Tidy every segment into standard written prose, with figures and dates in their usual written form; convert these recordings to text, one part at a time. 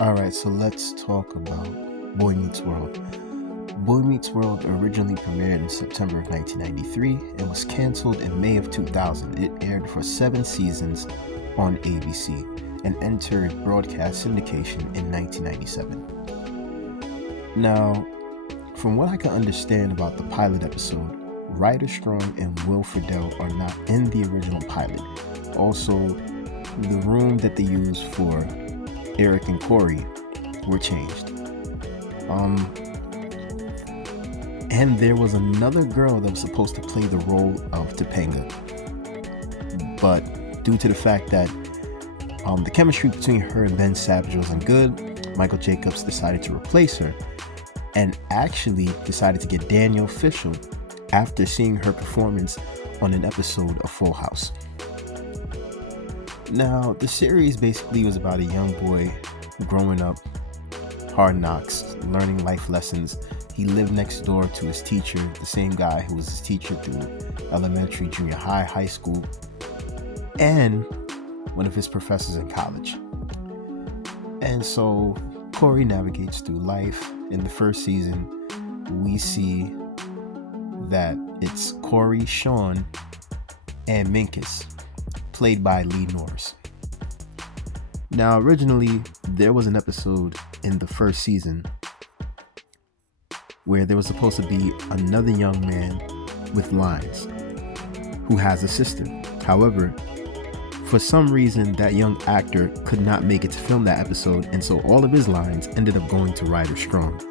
Alright, so let's talk about Boy Meets World. Boy Meets World originally premiered in September of 1993 and was canceled in May of 2000. It aired for 7 seasons on ABC and entered broadcast syndication in 1997. Now, from what I can understand about the pilot episode, Ryder Strong and Will Friedle are not in the original pilot. Also, the room that they used for Eric and Corey were changed. And there was another girl that was supposed to play the role of Topanga. But due to the fact that the chemistry between her and Ben Savage wasn't good, Michael Jacobs decided to replace her and actually decided to get Danielle Fishel after seeing her performance on an episode of Full House. Now, the series basically was about a young boy growing up, hard knocks, learning life lessons. He lived next door to his teacher, the same guy who was his teacher through elementary, junior high, high school, and one of his professors in college. And so Corey navigates through life. In the first season, we see that it's Corey, Sean, and Minkus, played by Lee Norris. Now, originally, there was an episode in the first season where there was supposed to be another young man with lines who has a sister. However, for some reason, that young actor could not make it to film that episode, and so all of his lines ended up going to Ryder Strong.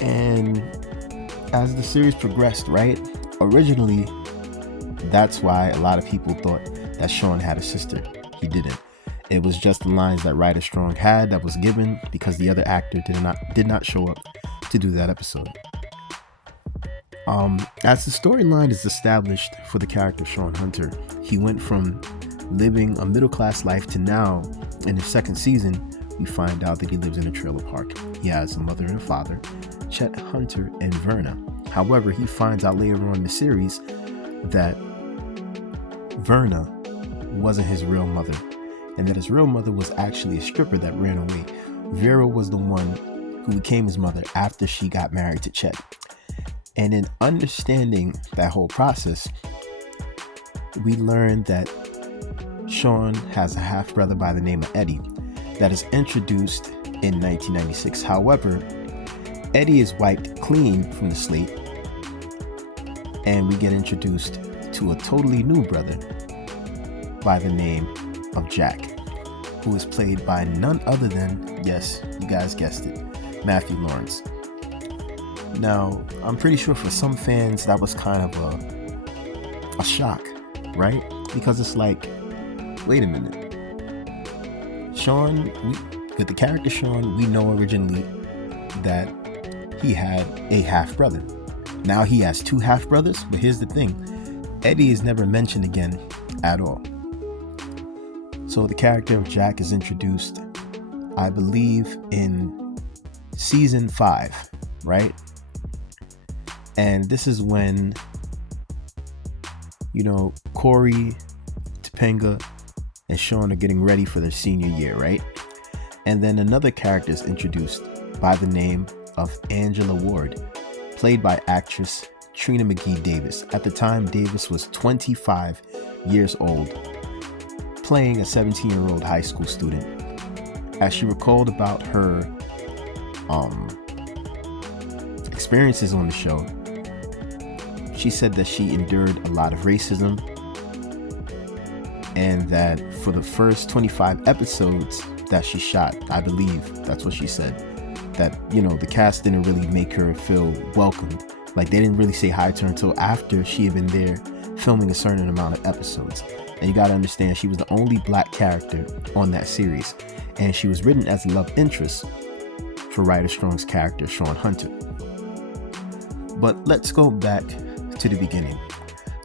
And as the series progressed, right, originally, that's why a lot of people thought that Sean had a sister. He didn't. It was just the lines that Ryder Strong had that was given because the other actor did not show up to do that episode. As the storyline is established for the character Sean Hunter, he went from living a middle-class life to now, in his second season, we find out that he lives in a trailer park. He has a mother and a father, Chet Hunter and Verna. However, he finds out later on in the series that Verna wasn't his real mother, and that his real mother was actually a stripper that ran away. Vera was the one who became his mother after she got married to Chet. And in understanding that whole process, we learned that Sean has a half-brother by the name of Eddie that is introduced in 1996. However, Eddie is wiped clean from the slate, and we get introduced to a totally new brother by the name of Jack, who is played by none other than, yes, you guys guessed it, Matthew Lawrence. Now, I'm pretty sure for some fans that was kind of a shock, right? Because it's like, wait a minute. Sean, with the character Sean, we know originally that he had a half-brother. Now he has 2 half-brothers, but here's the thing. Eddie is never mentioned again at all. So the character of Jack is introduced, I believe, in season 5, right? And this is when, Corey, Topanga, and Sean are getting ready for their senior year, right? And then another character is introduced by the name of Angela Ward, played by actress Trina McGee Davis. At the time, Davis was 25 years old, playing a 17-year-old high school student. As she recalled about her experiences on the show, she said that she endured a lot of racism, and that for the first 25 episodes that she shot, I believe that's what she said, that, the cast didn't really make her feel welcomed. Like, they didn't really say hi to her until after she had been there filming a certain amount of episodes. And you gotta understand, she was the only black character on that series, and she was written as a love interest for Ryder Strong's character, Sean Hunter. But let's go back to the beginning.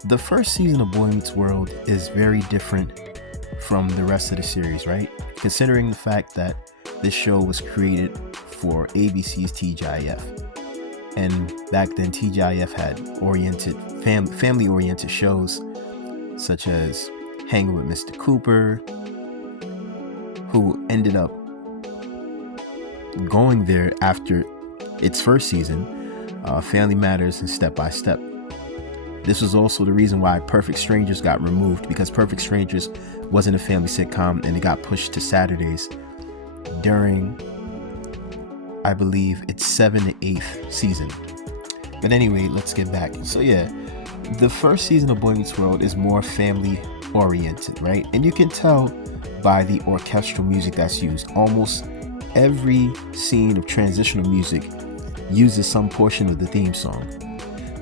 The first season of Boy Meets World is very different from the rest of the series, right? Considering the fact that this show was created for ABC's TGIF. And back then, TGIF had family-oriented shows such as Hanging with Mr. Cooper, who ended up going there after its first season, Family Matters and Step by Step. This was also the reason why Perfect Strangers got removed, because Perfect Strangers wasn't a family sitcom and it got pushed to Saturdays during, I believe, its 7th to 8th season. But anyway, let's get back. So yeah, the first season of Boy Meets World is more family oriented, right? And you can tell by the orchestral music that's used. Almost every scene of transitional music uses some portion of the theme song,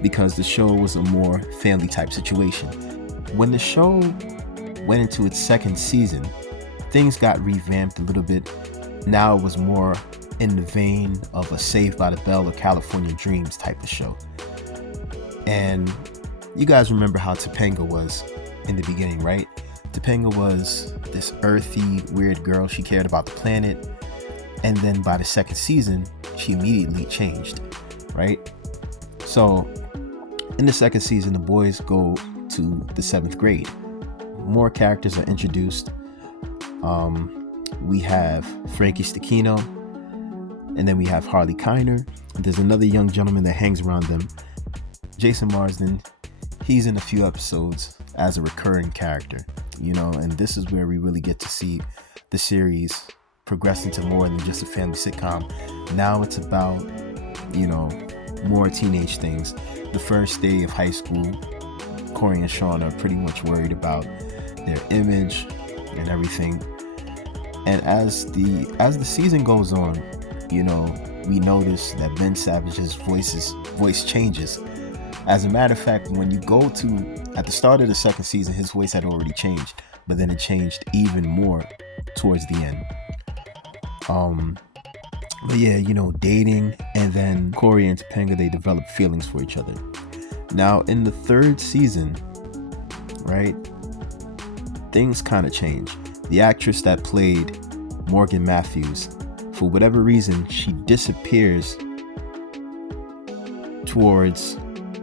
because the show was a more family type situation. When the show went into its second season, things got revamped a little bit. Now it was more in the vein of a Saved by the Bell or California Dreams type of show. And you guys remember how Topanga was in the beginning, right? Topanga was this earthy, weird girl. She cared about the planet. And then by the second season, she immediately changed, right? So in the second season, the boys go to the 7th grade. More characters are introduced. We have Frankie Stechino, and then we have Harley Kiner. There's another young gentleman that hangs around them, Jason Marsden. He's in a few episodes as a recurring character, and this is where we really get to see the series progress into more than just a family sitcom. Now it's about, more teenage things. The first day of high school, Corey and Sean are pretty much worried about their image and everything. And as the season goes on, we notice that Ben Savage's voice changes. As a matter of fact, when you go to, at the start of the second season, his voice had already changed, but then it changed even more towards the end. But yeah, dating, and then Corey and Topanga, they develop feelings for each other. Now in the third season, right, things kind of change. The actress that played Morgan Matthews, for whatever reason, she disappears towards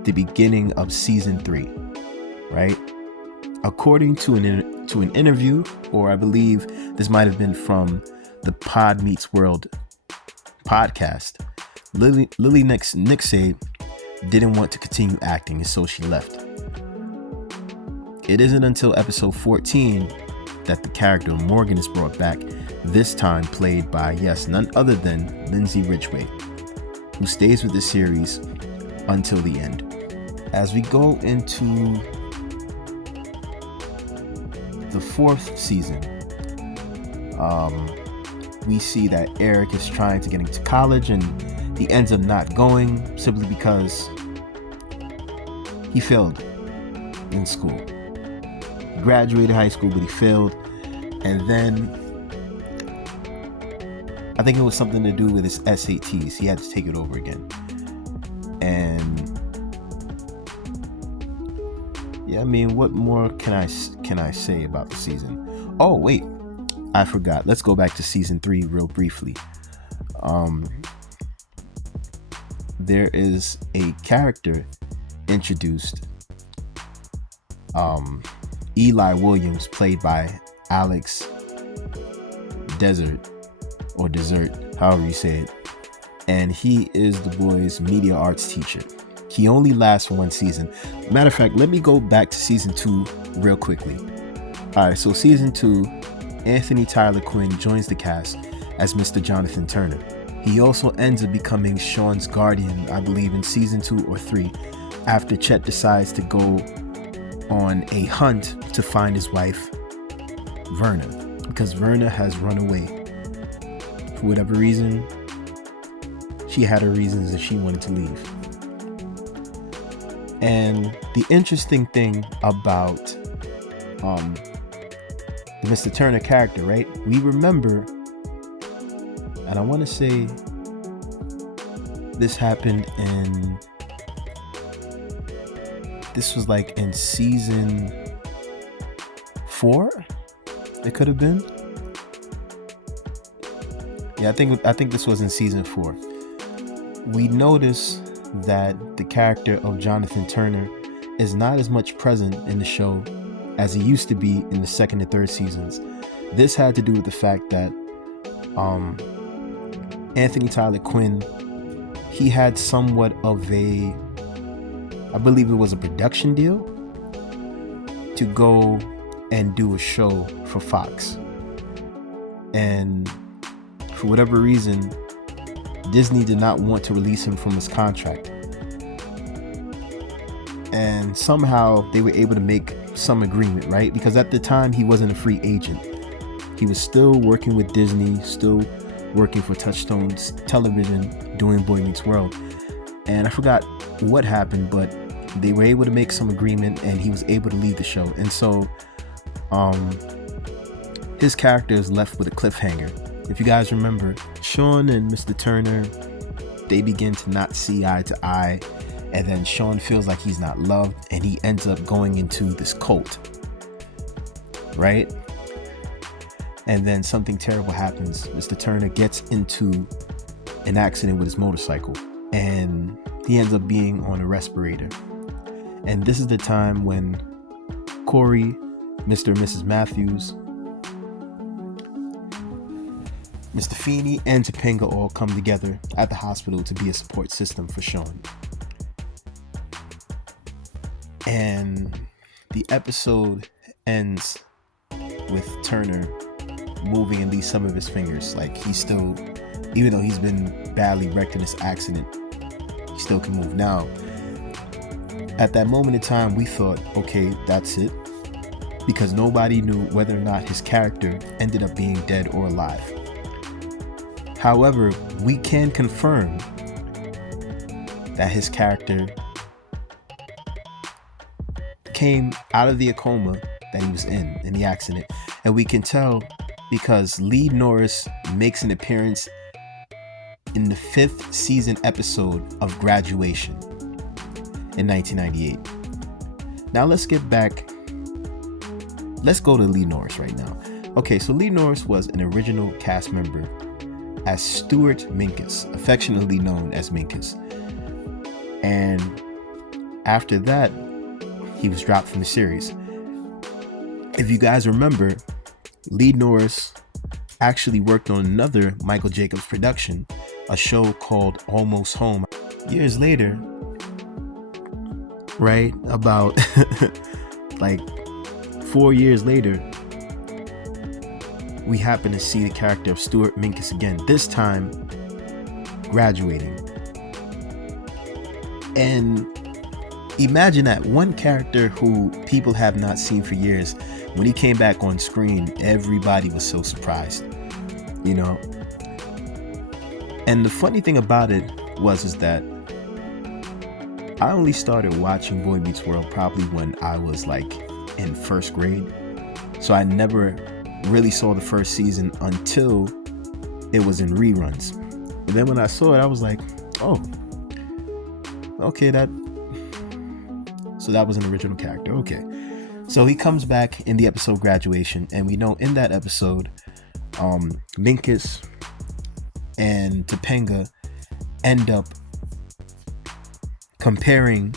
the beginning of season 3, right? According to an interview, or I believe this might have been from the Pod Meets World podcast, Lily Nixay didn't want to continue acting, and so she left. It isn't until episode 14 that the character Morgan is brought back, this time played by, yes, none other than Lindsay Ridgway, who stays with the series until the end. As we go into the 4th season, we see that Eric is trying to get into college, and he ends up not going simply because he failed in school. He graduated high school, but he failed. And then I think it was something to do with his SATs. He had to take it over again. And yeah, I mean, what more can I say about the season? Oh, wait. I forgot. Let's go back to season 3 real briefly. There is a character introduced, Eli Williams, played by Alex Desert, however you say it, and he is the boys' media arts teacher. He only lasts 1 season. Matter of fact, let me go back to season 2 real quickly. Alright, so season 2, Anthony Tyler Quinn joins the cast as Mr. Jonathan Turner. He also ends up becoming Sean's guardian, I believe in season 2 or 3, after Chet decides to go on a hunt to find his wife, Verna, because Verna has run away. For whatever reason, she had her reasons that she wanted to leave. And the interesting thing about the Mr. Turner character, right? We remember, and I want to say this happened this was like in season 4. It could have been. Yeah, I think this was in season 4. We notice that the character of Jonathan Turner is not as much present in the show as he used to be in the 2nd and 3rd seasons. This had to do with the fact that Anthony Tyler Quinn, he had somewhat of a, I believe it was a production deal to go and do a show for Fox. And for whatever reason, Disney did not want to release him from his contract. And somehow they were able to make some agreement, right? Because at the time he wasn't a free agent. He was still working with Disney, still working for Touchstone Television, doing Boy Meets World. And I forgot what happened, but they were able to make some agreement and he was able to leave the show. And so his character is left with a cliffhanger. If you guys remember, Sean and Mr. Turner, they begin to not see eye to eye. And then Sean feels like he's not loved and he ends up going into this cult, right? And then something terrible happens. Mr. Turner gets into an accident with his motorcycle and he ends up being on a respirator. And this is the time when Corey, Mr. and Mrs. Matthews, Mr. Feeney, and Topanga all come together at the hospital to be a support system for Sean. And the episode ends with Turner moving at least some of his fingers. Like he's still, even though he's been badly wrecked in this accident, he still can move. Now, at that moment in time, we thought, okay, that's it. Because nobody knew whether or not his character ended up being dead or alive. However, we can confirm that his character came out of the coma that he was in the accident. And we can tell because Lee Norris makes an appearance in the 5th season episode of Graduation in 1998. Now let's get back. Let's go to Lee Norris right now. Okay, so Lee Norris was an original cast member as Stuart Minkus, affectionately known as Minkus. And after that, he was dropped from the series. If you guys remember, Lee Norris actually worked on another Michael Jacobs production, a show called Almost Home. Years later, right, about like 4 years later, we happen to see the character of Stuart Minkus again, this time graduating. And imagine that, one character who people have not seen for years, when he came back on screen, everybody was so surprised, you know. And the funny thing about it is that I only started watching Boy Meets World probably when I was like in 1st grade. So I never really saw the 1st season until it was in reruns. And then when I saw it, I was like, oh, okay, so that was an original character. Okay. So he comes back in the episode Graduation, and we know in that episode, Minkus and Topanga end up comparing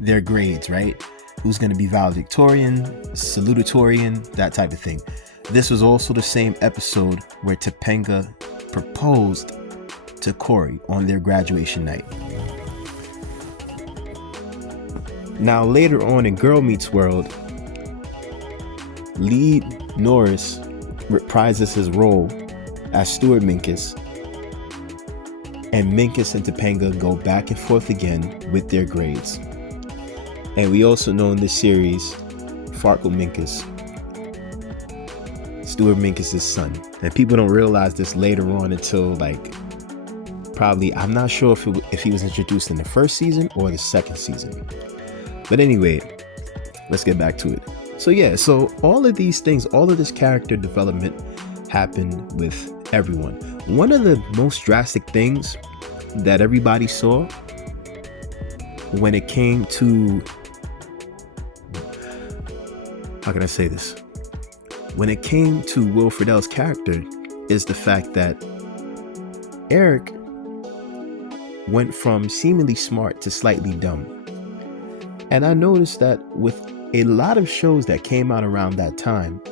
their grades, right? Who's going to be valedictorian, salutatorian, that type of thing. This was also the same episode where Topanga proposed to Corey on their graduation night. Now later on in Girl Meets World, Lee Norris reprises his role as Stuart Minkus, and Minkus and Topanga go back and forth again with their grades. And we also know in this series, Farkle Minkus, Stuart Minkus' son. And people don't realize this later on until like probably, I'm not sure if he was introduced in the 1st season or the 2nd season. But anyway, let's get back to it. So yeah, so all of these things, all of this character development happened with everyone. One of the most drastic things that everybody saw when it came to, how can I say this? When it came to Will Friedle's character is the fact that Eric went from seemingly smart to slightly dumb. And I noticed that with a lot of shows that came out around that time,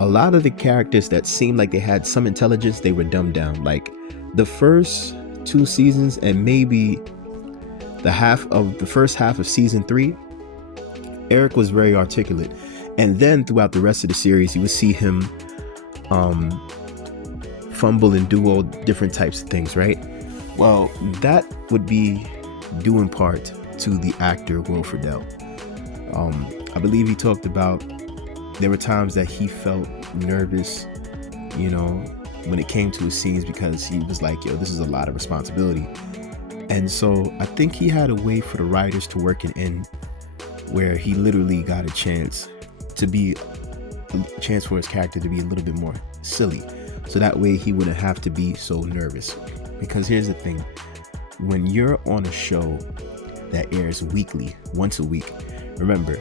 A lot of the characters that seemed like they had some intelligence, they were dumbed down. Like the first 2 seasons and maybe the first half of season 3, Eric was very articulate. And then throughout the rest of the series, you would see him fumble and do all different types of things, right? Well, that would be due in part to the actor Will Friedle. I believe he talked about there were times that he felt nervous, when it came to his scenes, because he was like, yo, this is a lot of responsibility. And so I think he had a way for the writers to work it in where he literally got a chance for his character to be a little bit more silly. So that way he wouldn't have to be so nervous. Because here's the thing, when you're on a show that airs weekly, once a week, remember,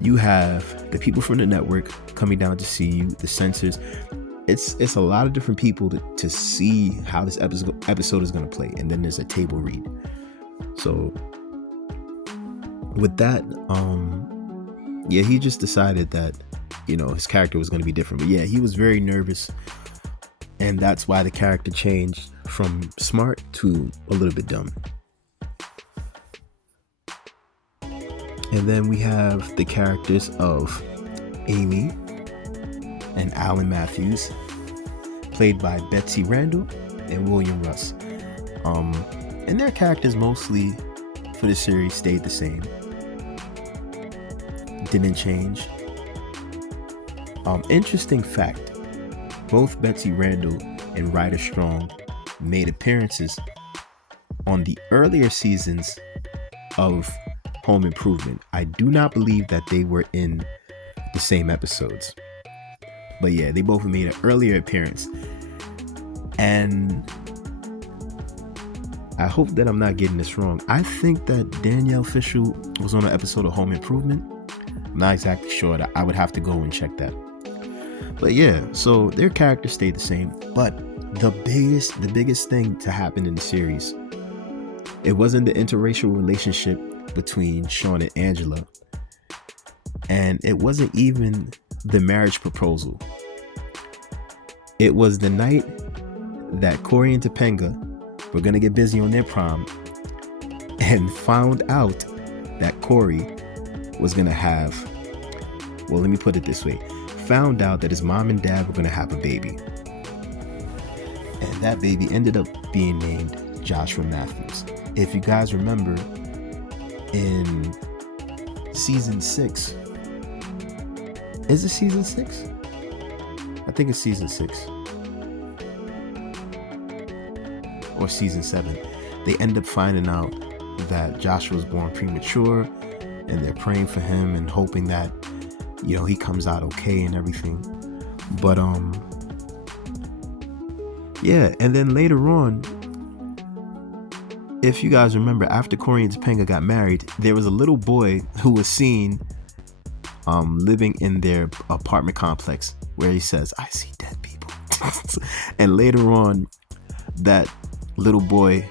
you have the people from the network coming down to see you, the censors. It's a lot of different people to see how this episode is going to play. And then there's a table read. So with that, he just decided that, his character was going to be different. But yeah, he was very nervous. And that's why the character changed from smart to a little bit dumb. And then we have the characters of Amy and Alan Matthews, played by Betsy Randall and William Russ. And their characters mostly for the series stayed the same. Didn't change. Interesting fact, both Betsy Randall and Ryder Strong made appearances on the earlier seasons of Home Improvement. I do not believe that they were in the same episodes. But yeah, they both made an earlier appearance. And I hope that I'm not getting this wrong. I think that Danielle Fishel was on an episode of Home Improvement. I'm not exactly sure. I would have to go and check that. But yeah, so their characters stayed the same. But the biggest thing to happen in the series, it wasn't the interracial relationship between Sean and Angela. And it wasn't even the marriage proposal. It was the night that Corey and Topanga were going to get busy on their prom and found out that Corey was going to have, well, let me put it this way, found out that his mom and dad were going to have a baby. And that baby ended up being named Joshua Matthews. If you guys remember, in season 6, is it season 6? I think it's season 6 or season 7. They end up finding out that Joshua was born premature, and they're praying for him and hoping that, he comes out okay and everything. But and then later on, if you guys remember, after Corey and Topanga got married, there was a little boy who was seen living in their apartment complex, where he says, "I see dead people." And later on, that little boy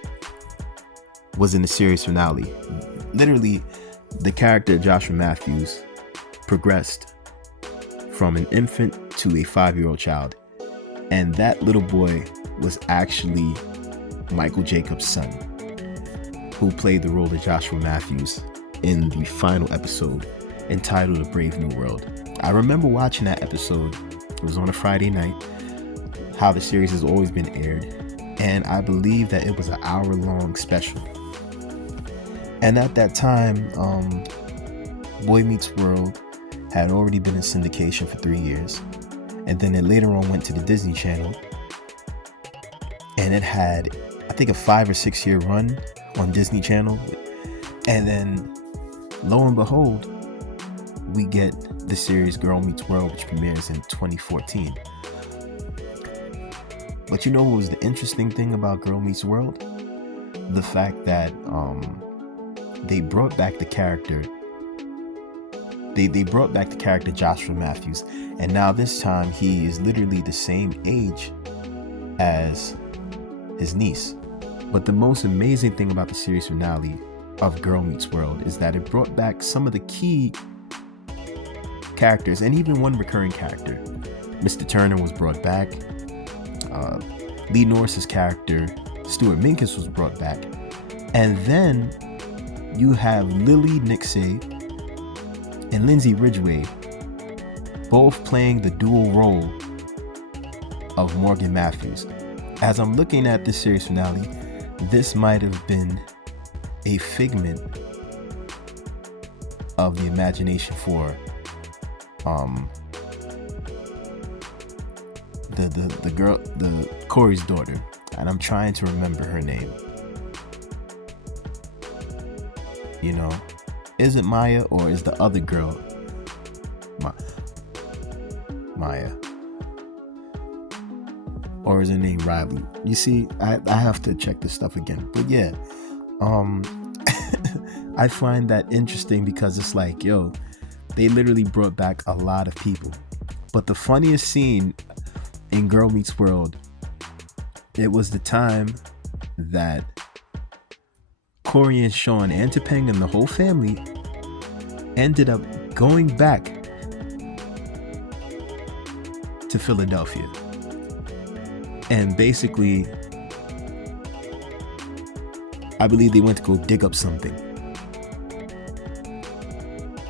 was in the series finale. Literally, the character Joshua Matthews progressed from an infant to a 5-year-old child. And that little boy was actually Michael Jacobs' son, who played the role of Joshua Matthews in the final episode entitled A Brave New World. I remember watching that episode. It was on a Friday night, how the series has always been aired. And I believe that it was an hour-long special. And at that time, Boy Meets World had already been in syndication for 3 years. And then it later on went to the Disney Channel. And it had, I think, a 5 or 6 year run on Disney Channel. And then, lo and behold, we get the series Girl Meets World, which premieres in 2014. But what was the interesting thing about Girl Meets World? The fact that they brought back the character. They brought back the character Joshua Matthews, and now this time he is literally the same age as his niece. But the most amazing thing about the series finale of Girl Meets World is that it brought back some of the key characters, and even one recurring character. Mr. Turner was brought back. Lee Norris's character, Stuart Minkus, was brought back. And then you have Lily Nixey and Lindsay Ridgway both playing the dual role of Morgan Matthews. As I'm looking at this series finale, this might have been a figment of the imagination for the girl, the Corey's daughter, and I'm trying to remember her name. You know, is it Maya or is the other girl Maya? Or is her name Riley? You see, I have to check this stuff again. But yeah, I find that interesting because it's like, yo, they literally brought back a lot of people. But the funniest scene in Girl Meets World, it was the time that Corey and Sean and Topanga and the whole family ended up going back to Philadelphia. And basically, I believe they went to go dig up something.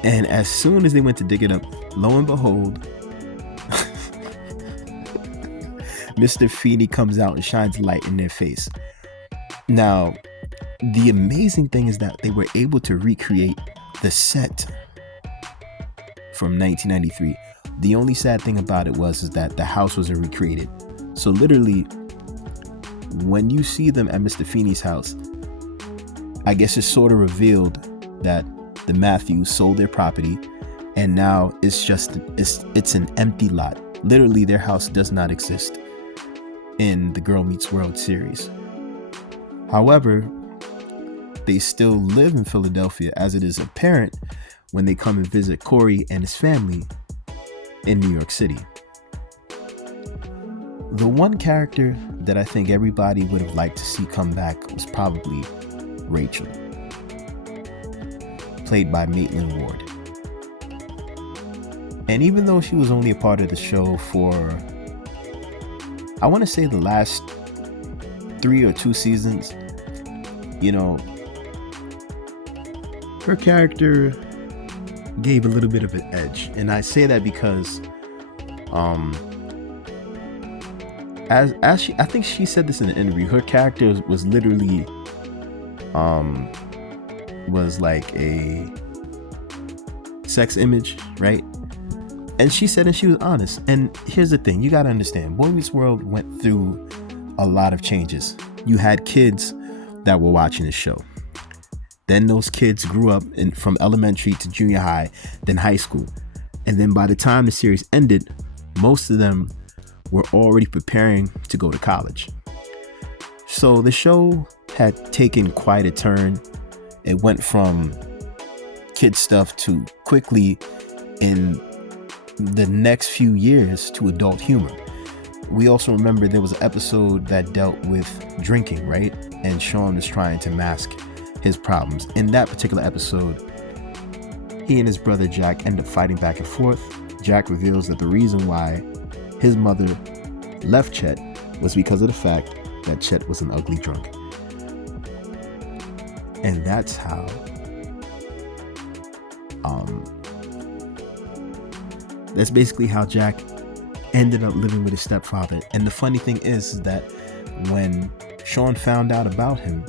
And as soon as they went to dig it up, lo and behold, Mr. Feeney comes out and shines light in their face. Now, the amazing thing is that they were able to recreate the set from 1993. The only sad thing about it is that the house wasn't recreated. So literally, when you see them at Mr. Feeney's house, I guess it's sort of revealed that the Matthews sold their property, and now it's an empty lot. Literally, their house does not exist in the Girl Meets World series. However, they still live in Philadelphia, as it is apparent when they come and visit Corey and his family in New York City. The one character that I think everybody would have liked to see come back was probably Rachel, played by Maitland Ward. And even though she was only a part of the show for, I want to say, the last 3 or 2 seasons, you know, her character gave a little bit of an edge. And I say that because as she, I think she said this in an interview, her character was literally was like a sex image, right? And she said, and she was honest. And here's the thing, you got to understand, Boy Meets World went through a lot of changes. You had kids that were watching the show. Then those kids grew up from elementary to junior high, then high school. And then by the time the series ended, most of them were already preparing to go to college. So the show had taken quite a turn. It went from kid stuff to quickly in the next few years to adult humor. We also remember there was an episode that dealt with drinking, right? And Sean was trying to mask his problems. In that particular episode, he and his brother Jack end up fighting back and forth. Jack reveals that the reason why his mother left Chet was because of the fact that Chet was an ugly drunk. And that's how that's basically how Jack ended up living with his stepfather. And the funny thing is that when Sean found out about him,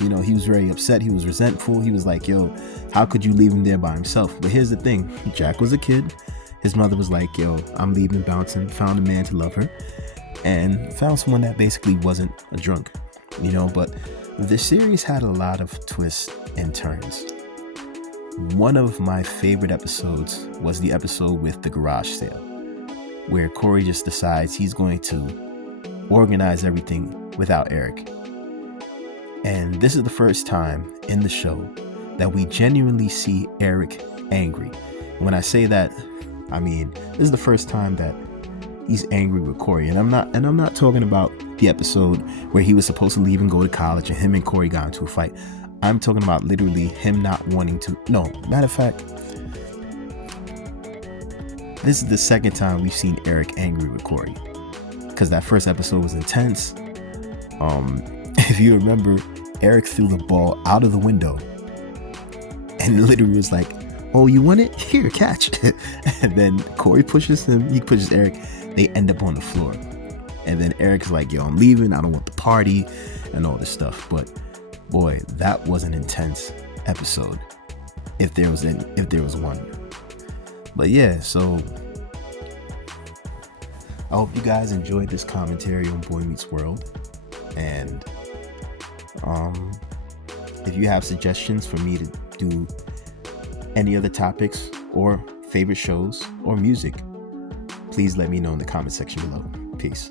you know, he was very upset. He was resentful. He was like, yo, how could you leave him there by himself? But here's the thing. Jack was a kid. His mother was like, yo, I'm leaving bouncing. Found a man to love her. And found someone that basically wasn't a drunk, you know. But the series had a lot of twists and turns. One of my favorite episodes was the episode with the garage sale, where Corey just decides he's going to organize everything without Eric. And this is the first time in the show that we genuinely see Eric angry. When I say that, I mean, this is the first time that he's angry with Corey. And I'm not talking about the episode where he was supposed to leave and go to college and him and Corey got into a fight. I'm talking about literally him not wanting to. No, matter of fact, this is the second time we've seen Eric angry with Corey, because that first episode was intense. If you remember, Eric threw the ball out of the window and literally was like, "Oh, you want it? Here, catch." And then Corey pushes Eric. They end up on the floor. And then Eric's like, "Yo, I'm leaving. I don't want the party," and all this stuff. But boy, that was an intense episode, if there was one. But yeah, so I hope you guys enjoyed this commentary on Boy Meets World. And if you have suggestions for me to do any other topics or favorite shows or music, please let me know in the comment section below. Peace.